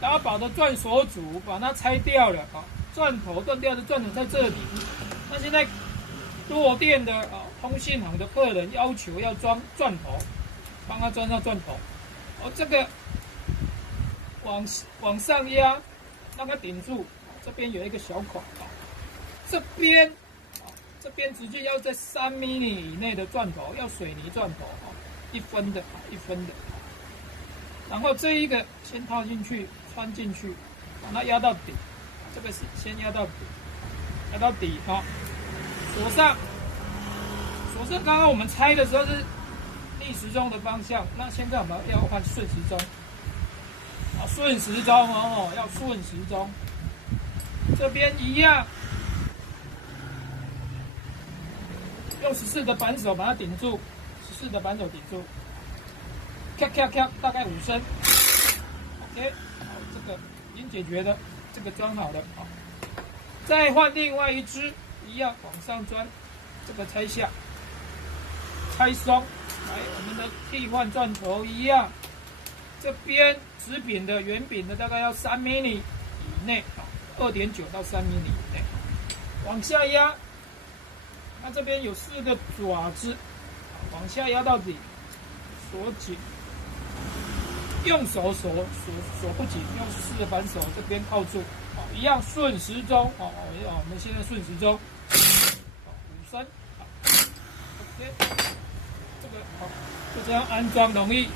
打宝的钻锁组把它拆掉了啊，钻头断掉的钻头在这里。那现在弱电的通信行的客人要求要装钻头，帮他装上钻头。这个往上压，让它顶住。这边有一个小孔啊，这边直径要在3 mm 以内的钻头，要水泥钻头啊，1分的1分的。然后这一个先套进去，穿进去，把它压到底。这个是先压到底，压到底啊。锁上，刚刚我们拆的时候是逆时钟的方向，那现在我们要换顺时钟。顺时钟哦，要顺时钟。这边一样，用14的扳手把它顶住，14的扳手顶住，咔咔咔，大概5声。OK， 好，这个已经解决了，这个装好了，好，再换另外一只，一样往上钻，这个拆下，拆松，来，我们的替换钻头一样，这边直柄的、圆柄的大概要3 mm 以内，2.9到3 mm 以内，往下压，它这边有4个爪子，往下压到底，锁紧。用手锁不紧，用14的扳手这边靠住，一样顺时钟，我们现在顺时钟，5声，OK， 这个好，就这样安装容易。